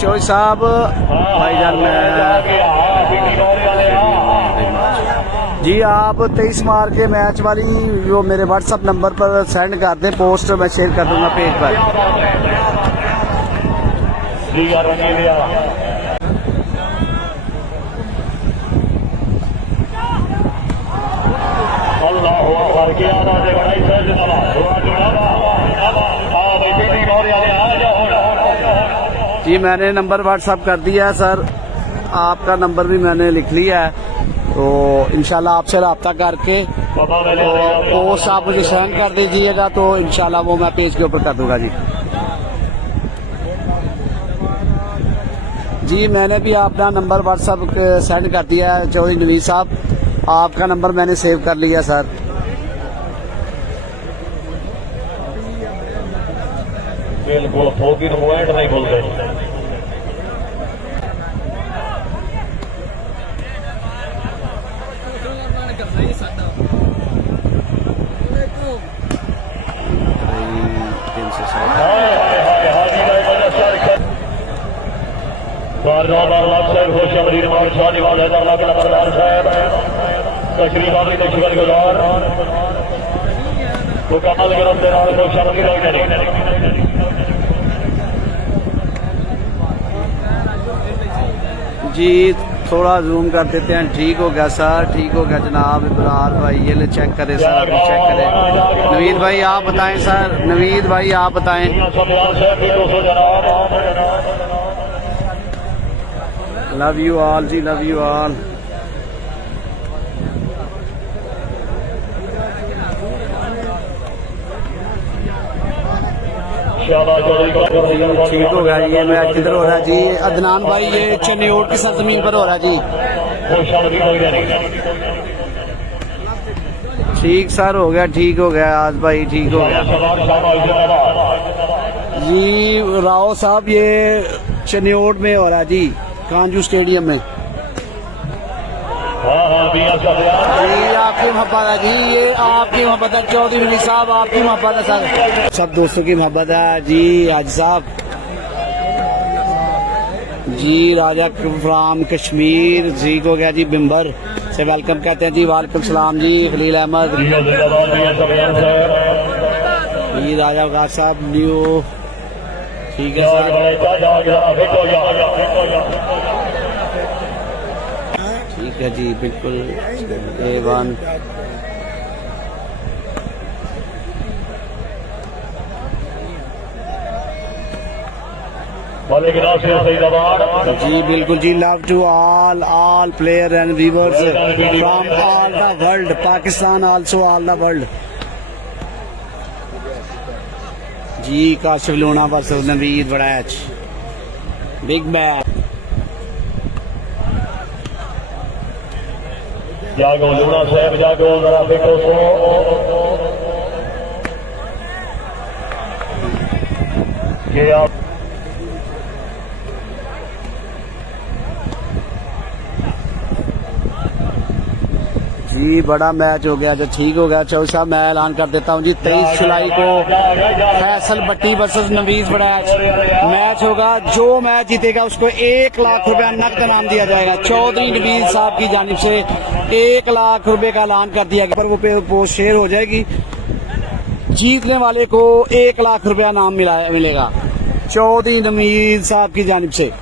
चौधरी साहब भाईजान जी आप 23 मार्च के मैच वाली जो मेरे व्हाट्सअप नंबर पर सेंड कर दें, पोस्ट मैं शेयर कर दूंगा पेज पर। जी मैंने नंबर व्हाट्सअप कर दिया है सर, आपका नंबर भी मैंने लिख लिया है, तो इंशाल्लाह आपसे रब्ता करके पोस्ट आप मुझे सेंड कर दीजिएगा, तो इंशाल्लाह वो मैं पेज के ऊपर कर दूंगा। जी मैंने भी अपना नंबर व्हाट्सअप सेंड कर दिया है चौधरी नवीद साहब, आपका नंबर मैंने सेव कर लिया सर। बिल्कुल नहीं बोलते जी थोड़ा जूम कर देते हैं। ठीक हो गया सर, ठीक हो गया जनाब इब्रार भाई, ये ले चेक करें सर, अभी चेक करें। नवीद भाई आप बताएं सर, नवीद भाई आप बताएं। Love you all ji, love you all. ठीक हो गया ये मैच किधर हो रहा है जी? अदनान भाई ये चन्नौर की सरजमीन पर हो रहा है जी। ठीक सर हो गया, ठीक हो गया आज भाई, ठीक हो गया जी। राव साहब ये चन्नौर में हो रहा है जी, कांजू स्टेडियम में जी। आपकी मोहब्बत है जी, ये आपकी मोहब्बत है चौधरी नवीद साहब, आपकी मोहब्बत है सर, सब दोस्तों की मोहब्बत है जी। आज साहब जी राजा फ्राम कश्मीर जी हो गया जी, बिम्बर से वेलकम कहते हैं जी। वालेकुम सलाम जी खलील अहमद जी। राजा वकार साहब न्यू, ठीक है सर, ठीक है जी बिल्कुल A1। जी बिल्कुल जी। Love to all player and viewers from all the world, Pakistan also all the world जी। काशिफ लूना बस नवीद बड़ैच बिग मैच। जागो लूना साहब जागो, जरा देखो कि आप जी बड़ा मैच हो गया जो, ठीक हो गया चौधरी साहब। मैं ऐलान कर देता हूँ जी 23 जुलाई को फैसल भट्टी वर्सेस नवीद बड़ैच मैच होगा। जो मैच जीतेगा उसको 1 लाख रुपया नकद इनाम दिया जाएगा। चौधरी नवीद साहब की जानिब से 1 लाख रुपए का ऐलान कर दिया गया, पर वो पोस्ट शेयर हो जाएगी। जीतने वाले को 1 लाख रुपया इनाम मिलेगा चौधरी नवीद साहब की जानिब से।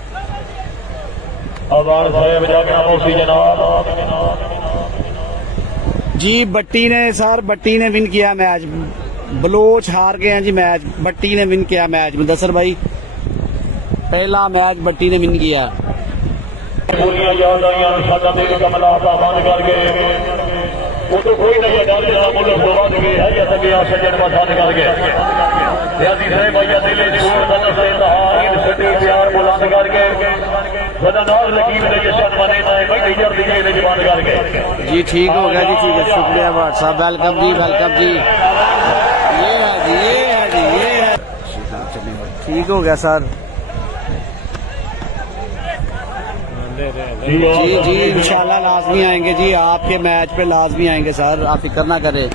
जी बट्टी ने सर, बट्टी ने विन किया मैच, बलोच हार गए हैं जी मैच, बट्टी ने विन किया मैच। मुदस्सर भाई पहला मैच बट्टी ने विन किया। कोई नहीं जी ठीक हो गया जी, ठीक है शुक्रिया साहब, वेलकम जी, वेलकम जी। ये है जी, ये है जी, ये है, ठीक हो गया सर। जी जी इंशाल्लाह लाजमी आएंगे जी, आपके मैच पे लाजमी आएंगे सर, आप फिक्र ना करें,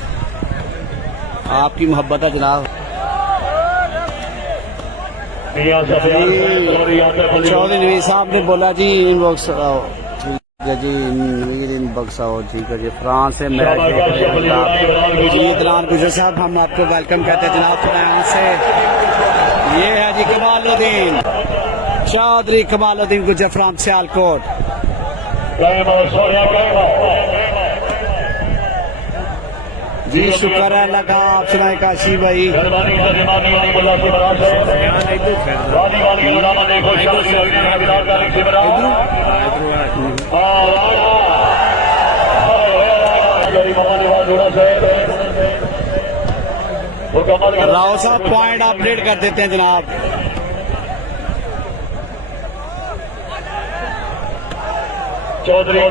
आपकी मोहब्बत है जनाब। मियां सफियान सैयद और यादव अली चौधरी नवीद साहब ने बोला जी इनबॉक्स आओ, ठीक है जी नवीद इनबॉक्स आओ, ठीक है जी। फ्रांस से मैच देख रहे हैं जनाब जी। इदलान गुजर साहब हम आपको वेलकम कहते हैं जनाब फ्रांस से। ये है जी कमालुद्दीन चौधरी, कमालुद्दीन गुजर फ्रांस सियालकोट। जी शुक्र है अल्लाह का, आप सुनाए काशी भाई। राव साहब पॉइंट अपडेट कर देते हैं जनाब। चौधरी है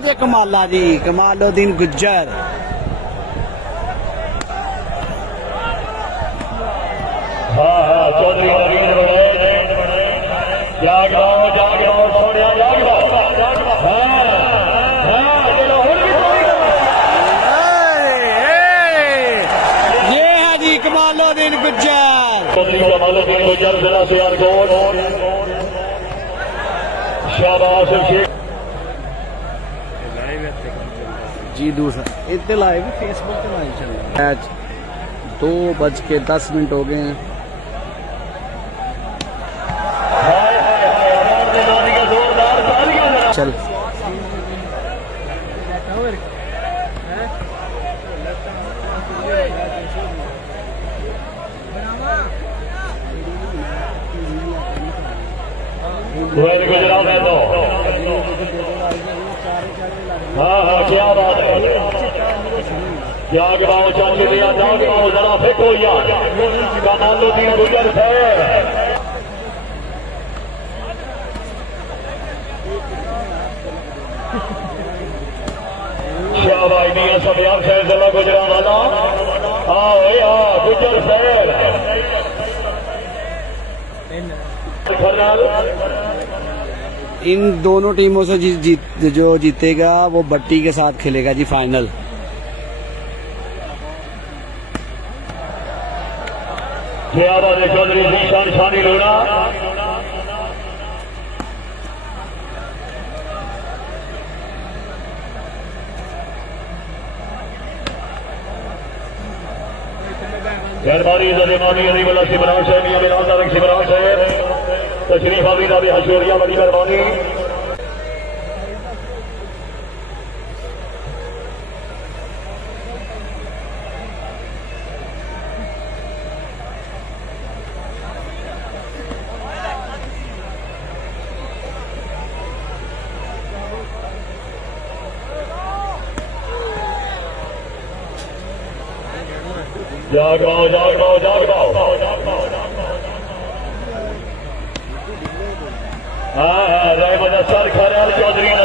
जी कमाला जी, कमालुद्दीन गुज्जर। हाँ हाँ चौधरी जाग रहा सोनिया जाग ये है जी कमालुद्दीन गुज्जर। चौधरी कमालुद्दीन गुज्जर जिला सियालकोट। शाबाश शेख जी दूसरा इतने लाइव फेसबुक पे लाइव चल रहा है। मैच 2:10 हो गए हैं। चल गुजरात है तो हाँ हाँ क्या बात है। जाग बाओ चल लिया, जाग बाओ जरा फिट हो गया। कमालुद्दीन गुजर है शाबाश मियां सफियान सैयद जिला गुजरात वाला। हाँ गुजर सैयद इन दोनों टीमों से जो जीतेगा वो बट्टी के साथ खेलेगा जी फाइनल। चौधरी जीशान शानी लोना मेहरबानी जरिमानी अली वाला सिमरान साहब मियां मेरा तारक सिमरान साहब तशरीफ आविदा भी हशूरिया वाली मेहरबानी। जाग पाओ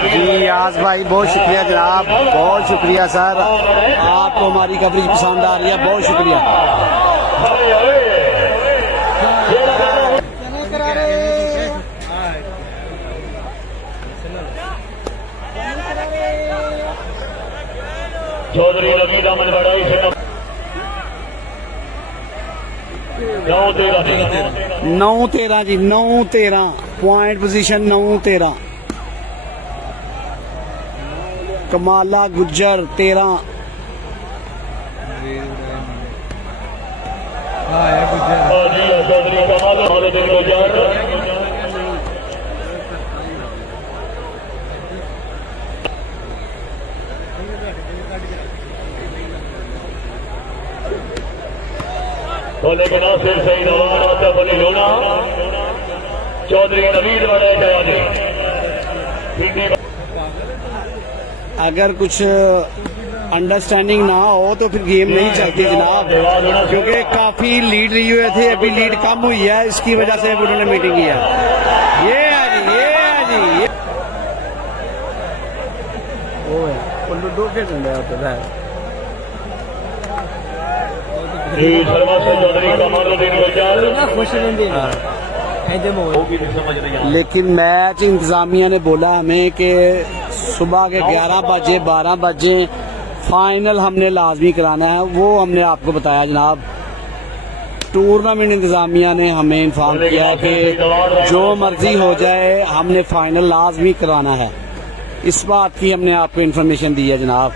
जी आज भाई बहुत शुक्रिया जनाब, बहुत शुक्रिया सर, आपको हमारी कवरेज पसंद आ रही है, बहुत शुक्रिया। चौधरी रमीद अहमद बड़ाई से 9-13 जी, 9-13 पॉइंट पोजीशन 9-13। कमाला गुज्जर 13। चौधरी कमालुद्दीन गुज्जर बोले बिना सिर सही नवान आता बनी लोना चौधरी नवीद बड़े चौधरी। अगर कुछ अंडरस्टैंडिंग ना हो तो फिर गेम नहीं चलती जनाब, क्योंकि काफी लीड लिए हुए थे, अभी लीड कम हुई है, इसकी वजह से उन्होंने मीटिंग किया। ये है जी, ये है जी, ये वो है दो के डंडे होते हैं। चौधरी कमालुद्दीन गुज्जर खुश रहंदे होगी तो समझ नहीं आ लेकिन मैच इंतजामिया ने बोला हमें कि सुबह के 11 बजे 12 बजे फाइनल हमने लाजमी कराना है। वो हमने आपको बताया जनाब। टूर्नामेंट इंतजामिया ने हमें इन्फॉर्म किया है कि जो मर्जी हो जाए हमने फाइनल लाजमी कराना है। इस बात की हमने आपको इन्फॉर्मेशन दी है जनाब।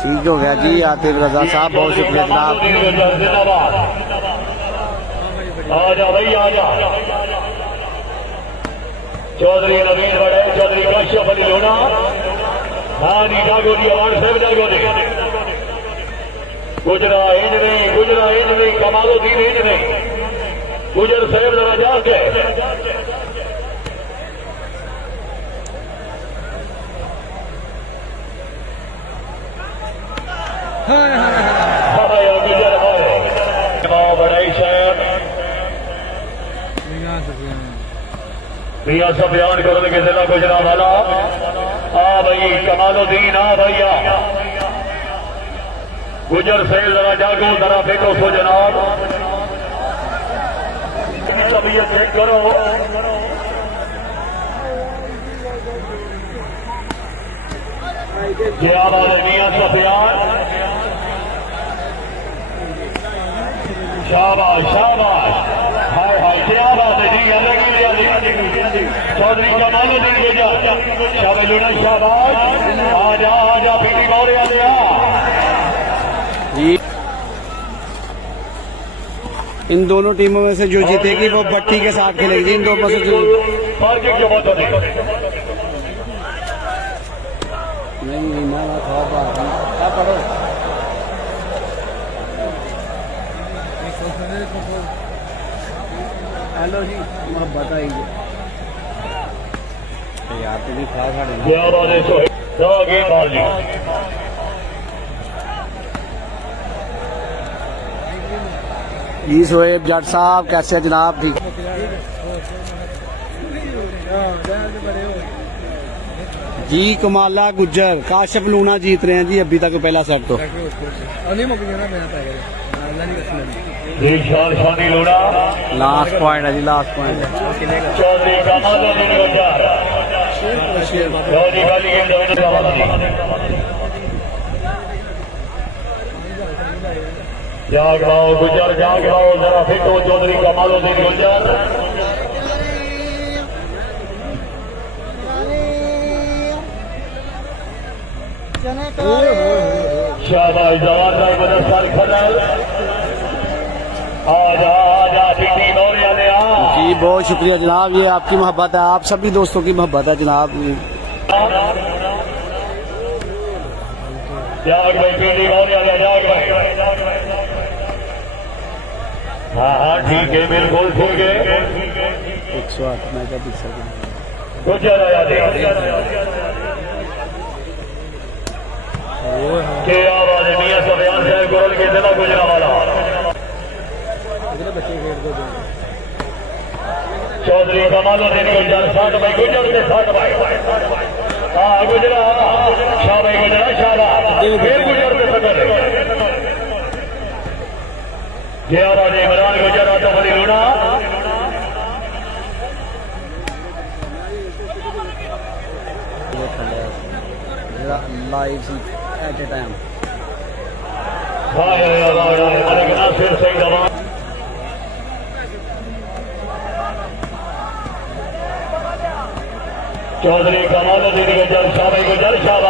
ठीक हो गया जी। आतिफ रजा साहब बहुत शुक्रिया जनाब। आजा भाई आजा चौधरी नवीन बड़े चौधरी कश्यप अली लोना हानी डागोरी और साहब डागोरी गुजरा इंजनी कमालुद्दीन इंजनी गुजर साहब जरा जाके बड़ाई साहब मियां सफियान कर लगे जिला गुजरांवाला आ भाई कमालुद्दीन आ भैया गुजर साहब जरा जागो जरा देखो सो जनाब तबीयत चेक करो क्या बात है मियां सफियान शाबाश शाबाश हाय हाय क्या बात है जी अलग ही चौधरी कमालुद्दीन गुजर शाबाश लुना शाबाश आजा पीटी मौर्य लिया जी। इन दोनों टीमों में से जो जीतेगी वो बट्टी के साथ खेलेगी। इन दोनों में से जो पढ़ो हेलो जी मोहब्बत आई यार तुम्हें खा जी। शोएब जट साहब कैसे हैं जनाब? ठीक जी। कमाला गुज्जर काशिफ लूना जीत रहे हैं जी अभी तक पहला सेट तो। लास्ट पॉइंट है जी लास्ट पॉइंट जाग रहा गुजर जाग रहा जरा फिटो चौधरी कमालुद्दीन गुजर शाबाश जवान साल खलल आजा पीटी मौर्य ने जी। बहुत शुक्रिया जनाब। ये आपकी मोहब्बत है आप सभी दोस्तों की मोहब्बत है जनाब। जाग भाई पीटी मौर्य ने जाग भाई हाँ ठीक है बिल्कुल ठीक है 108 मैं क्या दिख सकता गुजर आया के आवाज मियां सफियान साहब गोल के जिला गुजरांवाला चौधरी कमालुद्दीन गुजर 60 भाई गुजर के 60 भाई हाँ गुजरा शाह भाई गुजरा शाहबाद फिर गुजर के सदर के आवाज इमरान गुजर आता बली Luna live at a time फिर सही दबा चौधरी कमालुद्दीन गुजर शाह भाई गुजर शाहबाद